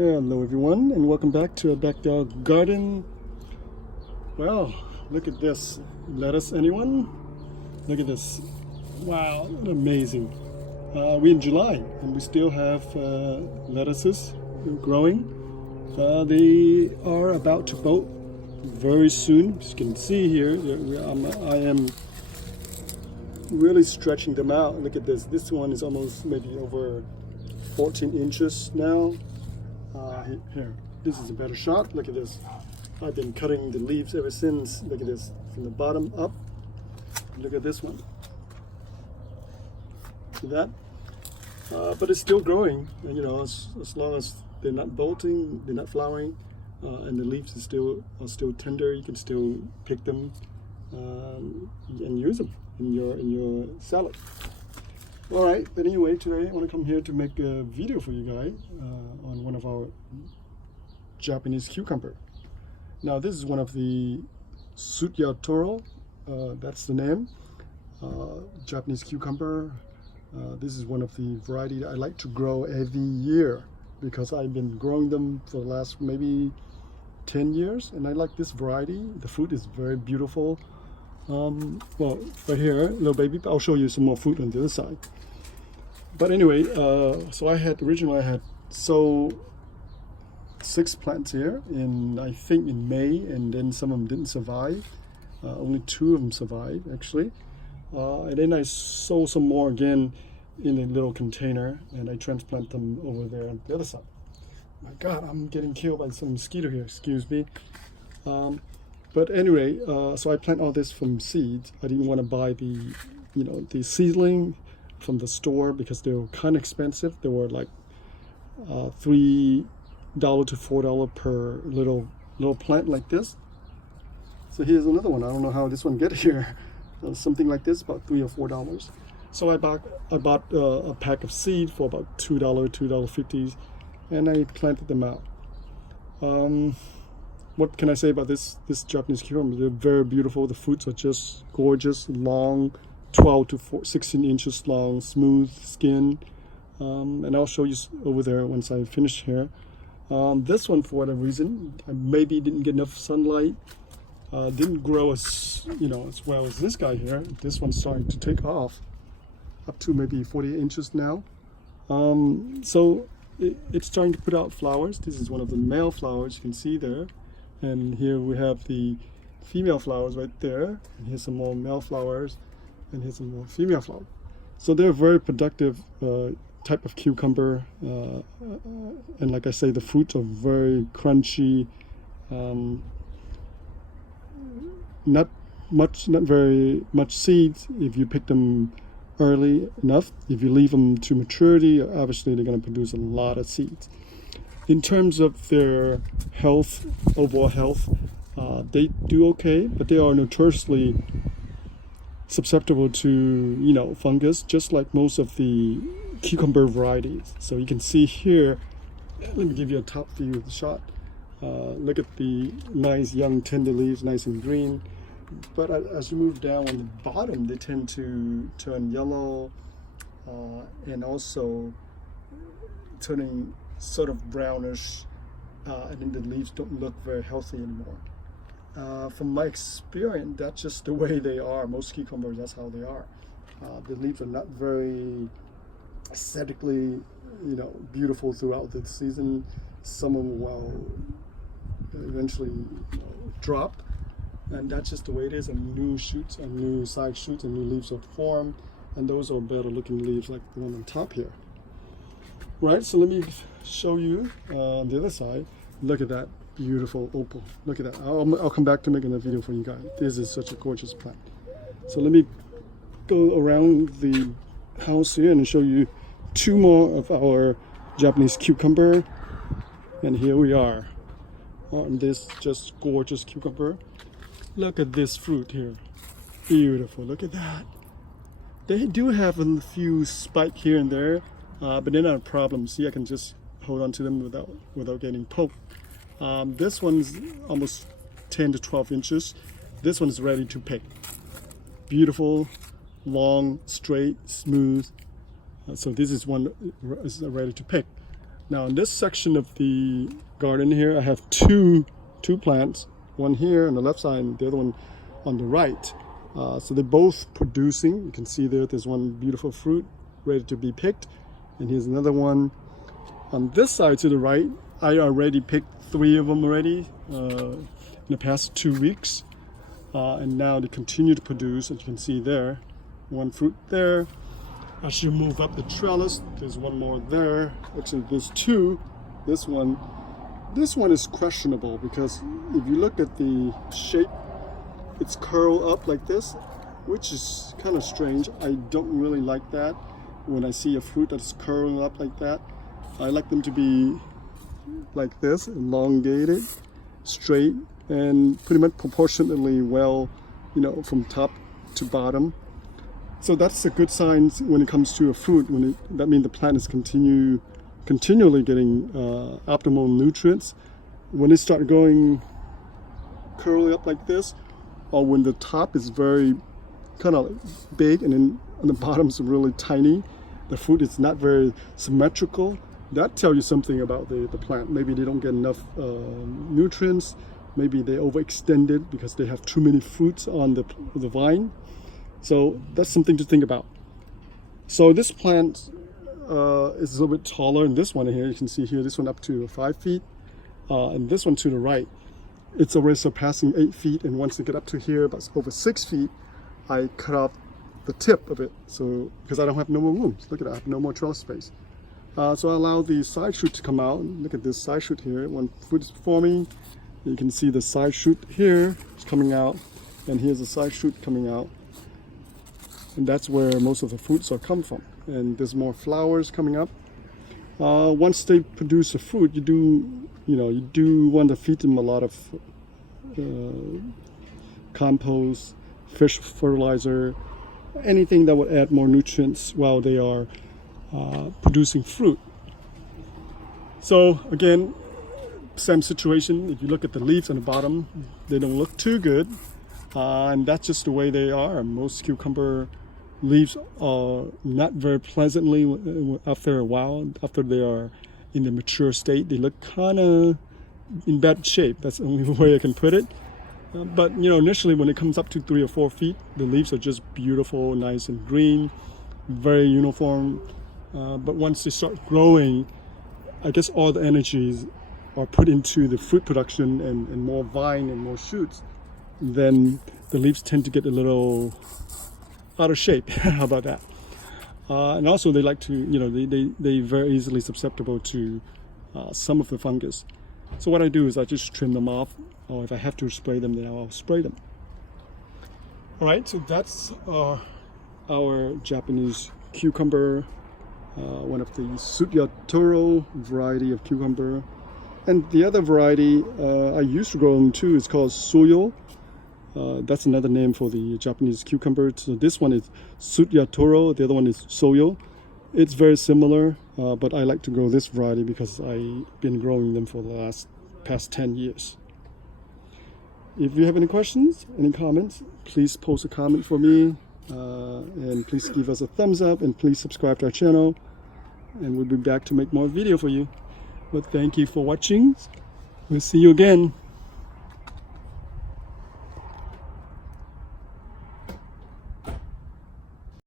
Hello everyone, and welcome back to a backyard garden. Wow, look at this lettuce. Anyone? Look at this. Wow, amazing. We're in July and we still have lettuces growing. They are about to bolt very soon. As you can see here, I am really stretching them out. Look at this. This one is almost maybe over 14 inches now. Here, this is a better shot. Look at this. I've been cutting the leaves ever since. Look at this, from the bottom up. Look at this one. See that? But it's still growing. And, you know, as long as they're not bolting, they're not flowering, and the leaves are still tender, you can still pick them and use them in your salad. All right, but anyway, today I want to come here to make a video for you guys on one of our Japanese cucumber. Now this is one of the Tsuyataro, that's the name, Japanese cucumber. This is one of the variety I like to grow every year because I've been growing them for the last maybe 10 years, and I like this variety. The fruit is very beautiful. Well, right here, little baby, I'll show you some more fruit on the other side. But anyway, so originally I had sowed 6 plants here I think in May, and then some of them didn't survive. Only 2 of them survived actually. And then I sowed some more again in a little container, and I transplant them over there on the other side. My God, I'm getting killed by some mosquito here, excuse me. But anyway, so I plant all this from seeds. I didn't want to buy the seedling from the store because they were kind of expensive. They were like $3 to $4 per little plant like this. So here's another one. I don't know how this one get here. Something like this, about $3 or $4. So I bought a pack of seed for about $2, $2.50, and I planted them out. What can I say about this Japanese cucumber? They're very beautiful. The fruits are just gorgeous, long, 12 to 16 inches long, smooth skin. And I'll show you over there once I finish here. This one, for whatever reason, I maybe didn't get enough sunlight. Didn't grow as well as this guy here. This one's starting to take off, up to maybe 40 inches now. So it's starting to put out flowers. This is one of the male flowers you can see there. And here we have the female flowers right there. And here's some more male flowers, and here's some more female flowers. So they're a very productive type of cucumber. And like I say, the fruits are very crunchy. Not very much seeds if you pick them early enough. If you leave them to maturity, obviously they're going to produce a lot of seeds. In terms of their health, overall health, they do okay, but they are notoriously susceptible to fungus, just like most of the cucumber varieties. So you can see here, let me give you a top view of the shot. Look at the nice young tender leaves, nice and green. But as you move down on the bottom, they tend to turn yellow and also turning sort of brownish, and then the leaves don't look very healthy anymore. From my experience, that's just the way they are. Most cucumbers, that's how they are. The leaves are not very aesthetically, beautiful throughout the season. Some of them will eventually drop, and that's just the way it is. And new shoots and new side shoots and new leaves will form, and those are better looking leaves like the one on top here. Right, so let me show you on the other side. Look at that beautiful opal. Look at that. I'll come back to making a video for you guys. This is such a gorgeous plant. So let me go around the house here and show you 2 more of our Japanese cucumber. And here we are on this just gorgeous cucumber. Look at this fruit here. Beautiful. Look at that. They do have a few spikes here and there, but they're not a problem. See, I can just hold on to them without getting poked. This one's almost 10 to 12 inches. This one's ready to pick. Beautiful, long, straight, smooth. So this is one is ready to pick. Now in this section of the garden here, I have two plants, one here on the left side and the other one on the right. So they're both producing. You can see there's one beautiful fruit ready to be picked, and here's another one on this side to the right. I already picked 3 of them already in the past 2 weeks, and now they continue to produce. As you can see there, one fruit there. As you move up the trellis, there's one more there. Actually, there's 2. This one is questionable because if you look at the shape, it's curled up like this, which is kind of strange. I don't really like that when I see a fruit that's curling up like that. I like them to be like this, elongated, straight, and pretty much proportionately well, from top to bottom. So that's a good sign when it comes to a fruit. That means the plant is continually getting optimal nutrients. When it starts going curly up like this, or when the top is very kind of big and then on the bottom is really tiny, the fruit is not very symmetrical. That tells you something about the plant. Maybe they don't get enough nutrients. Maybe they overextended because they have too many fruits on the vine. So that's something to think about. So this plant is a little bit taller than this one here. You can see here, this one up to 5 feet, and this one to the right, it's already surpassing 8 feet. And once you get up to here, about over 6 feet, I cut off the tip of it. So because I don't have no more room. Look at that, I have no more trellis space. So I allow the side shoot to come out. Look at this side shoot here. One fruit is forming. You can see the side shoot here is coming out, and here's the side shoot coming out. And that's where most of the fruits are come from. And there's more flowers coming up. Once they produce a fruit, you do want to feed them a lot of compost, fish fertilizer, anything that would add more nutrients while they are producing fruit. So again, same situation. If you look at the leaves on the bottom, they don't look too good, and that's just the way they are. Most cucumber leaves are not very pleasantly after a while. After they are in the mature state, they look kind of in bad shape. That's the only way I can put it. But initially when it comes up to 3 or 4 feet, the leaves are just beautiful, nice and green, very uniform. But once they start growing, I guess all the energies are put into the fruit production and more vine and more shoots. Then the leaves tend to get a little out of shape. How about that? And also they like to, they very easily susceptible to some of the fungus. So what I do is I just trim them off, or if I have to spray them, then I'll spray them. All right, so that's our Japanese cucumber, one of the Tsuyataro variety of cucumber. And the other variety I used to grow them too is called soyo. That's another name for the Japanese cucumber. So this one is Tsuyataro, the other one is soyo. It's very similar, but I like to grow this variety because I've been growing them for the past 10 years. If you have any questions, any comments, please post a comment for me, and please give us a thumbs up, and please subscribe to our channel, and we'll be back to make more video for you. But thank you for watching. We'll see you again.